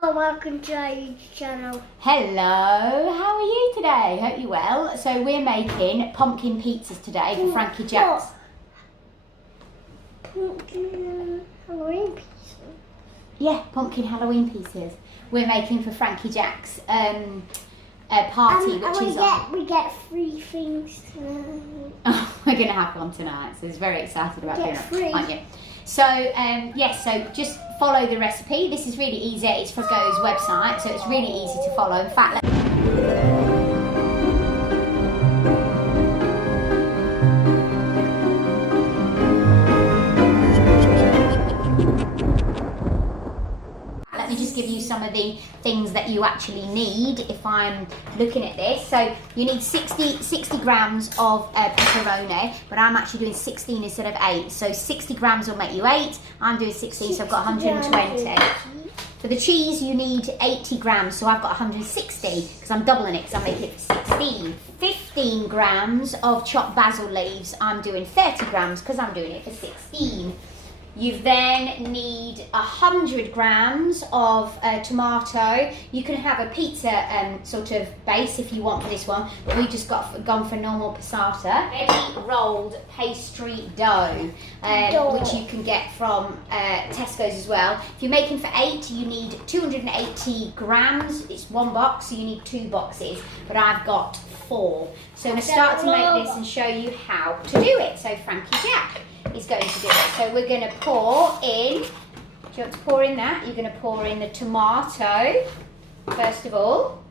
Oh, welcome to our YouTube channel. Hello, how are you today? Hope you're well. So we're making pumpkin pizzas today for Frankie Jack's. Pumpkin Halloween pieces. Yeah, pumpkin Halloween pieces. We're making for Frankie Jack's party, which is on. We get 3 things tonight. Oh, we're going to have one tonight, so it's very excited about doing it, aren't you? So, yes, so just follow the recipe. This is really easy. It's for Go's website, so it's really easy to follow. In fact, let me just give you some of the things that you actually need if I'm looking at this. So you need 60 grams of pepperoni, but I'm actually doing 16 instead of 8. So 60 grams will make you 8. I'm doing 16, so I've got 120. For the cheese, you need 80 grams, so I've got 160 because I'm doubling it because I'm making it for 16. 15 grams of chopped basil leaves. I'm doing 30 grams because I'm doing it for 16. You then need 100 grams of tomato. You can have a pizza sort of base if you want for this one, but we just gone for normal passata. Ready rolled pastry dough, which you can get from Tesco's as well. If you're making for 8, you need 280 grams. It's 1 box, so you need 2 boxes, but I've got 4. So I'm going to start to make this and show you how to do it. So Frankie Jack is going to do it. So we're going to pour in, do you want to pour in that? You're going to pour in the tomato, first of all.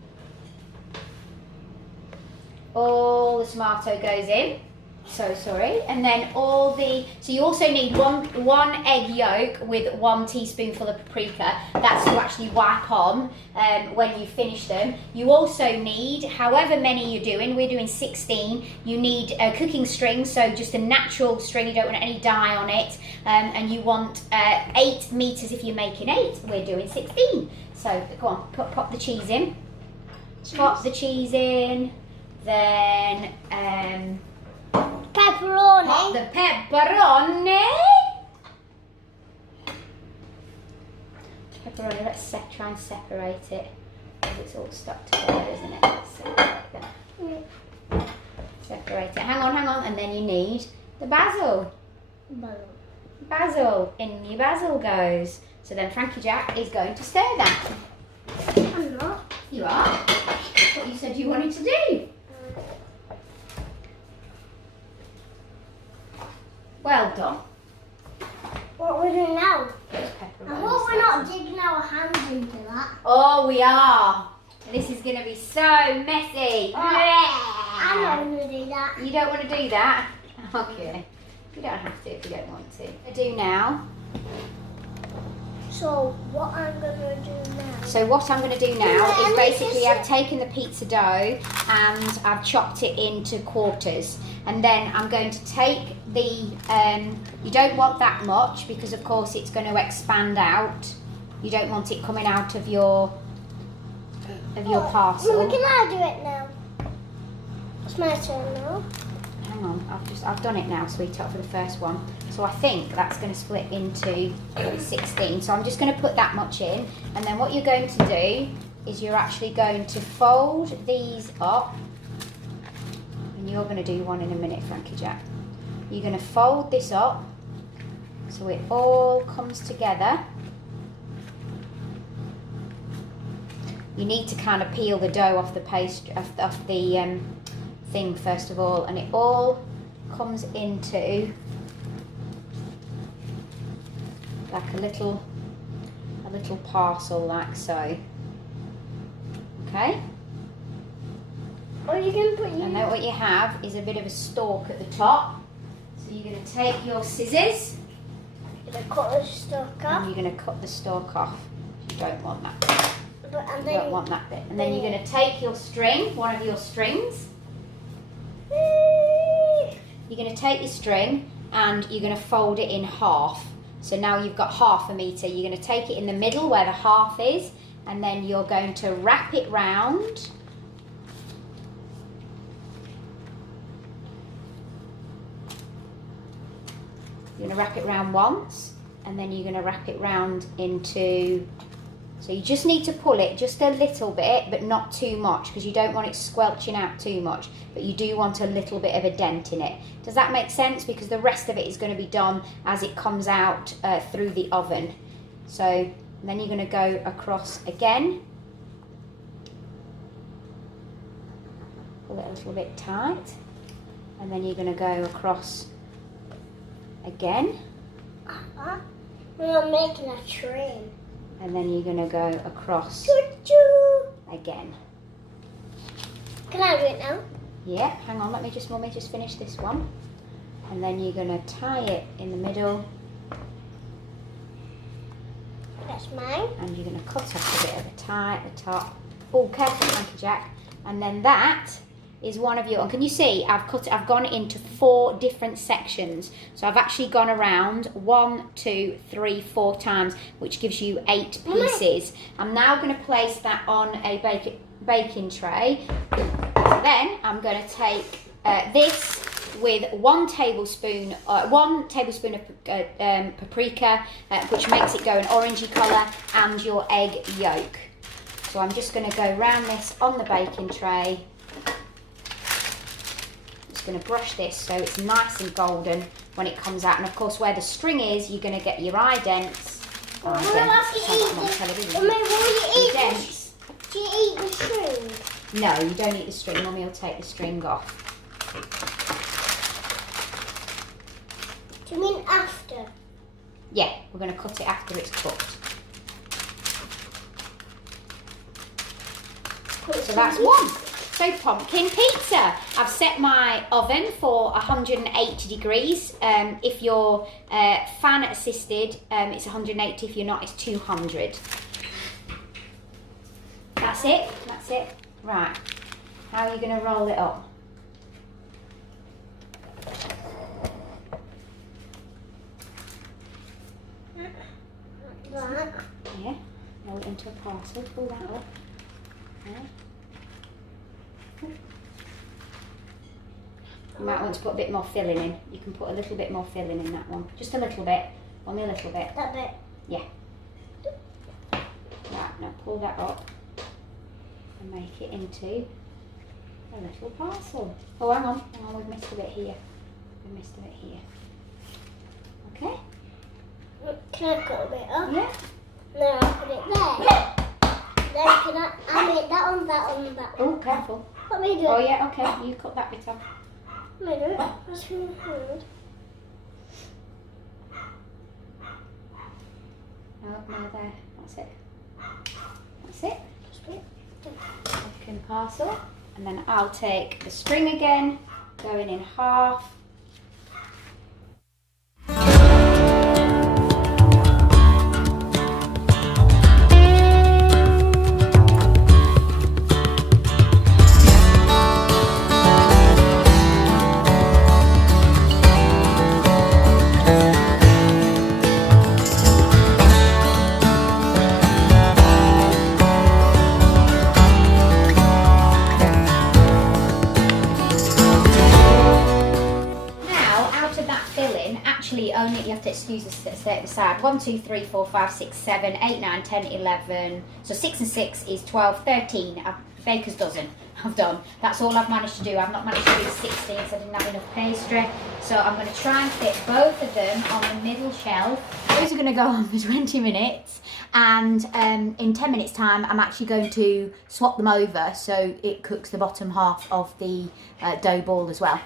All the tomato goes in. So sorry. And then all the, so you also need one egg yolk with 1 teaspoonful of paprika. That's to actually wipe on when you finish them. You also need, however many you're doing, we're doing 16, you need a cooking string, so just a natural string, you don't want any dye on it. And you want 8 meters if you're making 8, we're doing 16. So go on, pop the cheese in. Pop the cheese in, then Pepperoni. pop the pepperoni. Pepperoni, let's try and separate it. Because it's all stuck together, isn't it? Let's separate that. Separate it. Hang on. And then you need the basil. Basil. In your basil goes. So then Frankie Jack is going to stir that. I'm not. You are? That's what you said you wanted to do. Well done. What we're doing now? Pepperoni. I hope we're not digging our hands into that. Oh, we are. This is going to be so messy. I'm not going to do that. You don't want to do that? Okay. You don't have to if you don't want to. I do now. So what I'm going to do now? So what I'm going to do now is basically I've taken the pizza dough and I've chopped it into quarters. And then I'm going to take the, you don't want that much because of course it's going to expand out. You don't want it coming out of your parcel. Mummy, can I do it now? It's my turn now. Hang on, I've done it now, sweetheart, for the first one. So I think that's going to split into 16. So I'm just going to put that much in. And then what you're going to do is you're actually going to fold these up. And you're going to do one in a minute, Frankie Jack. You're going to fold this up so it all comes together. You need to kind of peel the dough off the paste, off the thing first of all, and it all comes into like a little parcel like so. Okay? Or you can put And then what you have is a bit of a stalk at the top. So you're going to take your scissors cut the stalk off. and you're going to cut the stalk off. You don't want that bit. You don't want that bit. And then you're going to take your string, one of your strings. You're going to take your string and you're going to fold it in half. So now you've got half a metre. You're going to take it in the middle where the half is, and then you're going to wrap it round. You're going to wrap it round once, and then you're going to wrap it round into So you just need to pull it just a little bit, but not too much, because you don't want it squelching out too much, but you do want a little bit of a dent in it. Does that make sense? Because the rest of it is going to be done as it comes out through the oven. So then you're going to go across again. Pull it a little bit tight. And then you're going to go across again. We're making a train. And then you're going to go across Choo-choo. again. Can I do it now? Yeah, hang on, let me just finish this one. And then you're going to tie it in the middle. That's mine. And you're going to cut off a bit of a tie at the top. Oh, careful, thank you, Jack. And then that is one of your, and can you see I've gone into 4 different sections. So I've actually gone around 1, 2, 3, 4 times, which gives you 8 pieces. I'm now going to place that on a baking tray. Then I'm going to take this with 1 tablespoon of paprika, which makes it go an orangey colour, and your egg yolk. So I'm just going to go round this on the baking tray. Going to brush this so it's nice and golden when it comes out, and of course where the string is you're going to get your idents. Will you eat the string? No, you don't eat the string. Mummy will take the string off. Do you mean after? Yeah, we're going to cut it after it's cooked. So that's one. So pumpkin pizza. I've set my oven for 180 degrees. If you're fan assisted, it's 180. If you're not, it's 200. That's it. That's it. Right. How are you going to roll it up? Right. Yeah. Roll it into a parcel. Pull that up. Yeah. You might want to put a bit more filling in. You can put a little bit more filling in that one. Just a little bit. Only a little bit. That bit. Yeah. Right, now pull that up and make it into a little parcel. Oh, hang on, we've missed a bit here. We missed a bit here. Okay? Can I cut a bit off? Yeah. No, I'll put it there. Then can I make that one, that one, that one. Oh, careful. Let me do it. Oh, yeah, okay. You cut that bit off. Let me do it. That's my hand. No, there. That's it. That's it. Pumpkin parcel. And then I'll take the string again, going in half. Only you have to excuse us to stay at the side. 1, 2, 3, 4, 5, 6, 7, 8, 9, 10, 11. So 6 and 6 is 12, 13. Baker's dozen. I've done. That's all I've managed to do. I've not managed to do 16, so I didn't have enough pastry. So I'm going to try and fit both of them on the middle shelf. Those are going to go on for 20 minutes. And in 10 minutes time, I'm actually going to swap them over so it cooks the bottom half of the dough ball as well.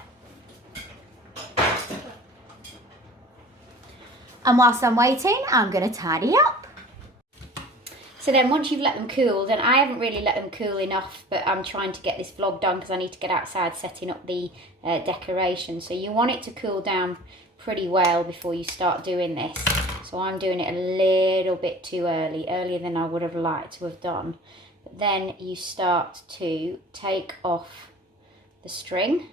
And whilst I'm waiting, I'm going to tidy up. So then once you've let them cool, then I haven't really let them cool enough, but I'm trying to get this vlog done because I need to get outside setting up the decoration. So you want it to cool down pretty well before you start doing this. So I'm doing it a little bit too early, earlier than I would have liked to have done. But then you start to take off the string.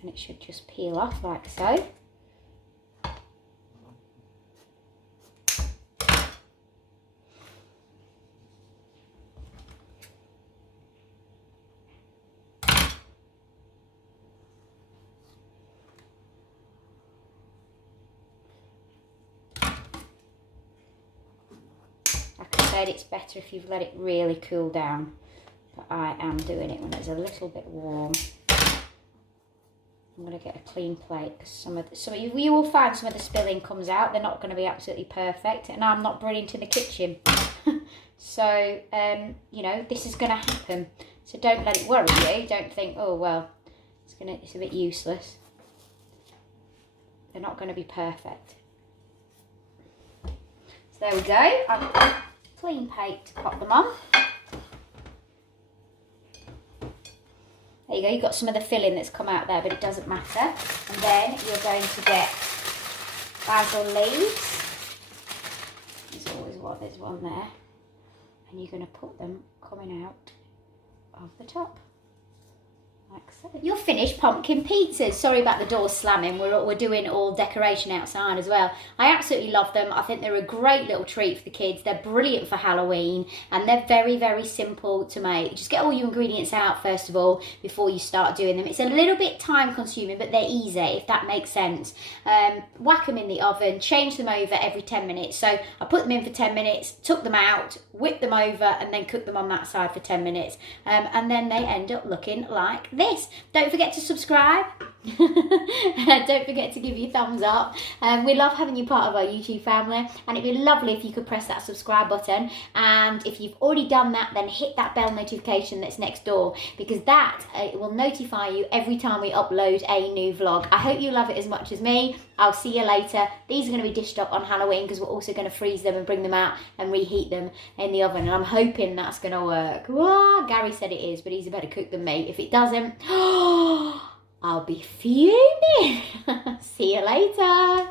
And it should just peel off like so. said it's better if you've let it really cool down. But I am doing it when it's a little bit warm. I'm going to get a clean plate because you will find some of the spilling comes out. They're not going to be absolutely perfect, and I'm not brilliant in the kitchen. So, you know, this is going to happen. So don't let it worry you. Don't think, oh, well, it's a bit useless. They're not going to be perfect. So there we go. I've got a clean plate to pop them on. There you go. You've got some of the filling that's come out there, but it doesn't matter. And then you're going to get basil leaves. There's one there. And you're going to put them coming out of the top, like so. Your finished pumpkin pizzas. Sorry about the door slamming. We're doing all decoration outside as well. I absolutely love them. I think they're a great little treat for the kids. They're brilliant for Halloween, and they're very, very simple to make. Just get all your ingredients out first of all before you start doing them. It's a little bit time consuming, but they're easy, if that makes sense. Whack them in the oven, change them over every 10 minutes. So I put them in for 10 minutes, took them out, whipped them over, and then cooked them on that side for 10 minutes. And then they end up looking like this. Don't forget to subscribe. Don't forget to give your thumbs up. We love having you part of our YouTube family, and it'd be lovely if you could press that subscribe button. And if you've already done that, then hit that bell notification that's next door, because that will notify you every time we upload a new vlog. I hope you love it as much as me. I'll see you later. These are going to be dished up on Halloween because we're also going to freeze them and bring them out and reheat them in the oven, and I'm hoping that's going to work. Well, Gary said it is, but he's a better cook than me. If it doesn't, I'll be fuming. See you later.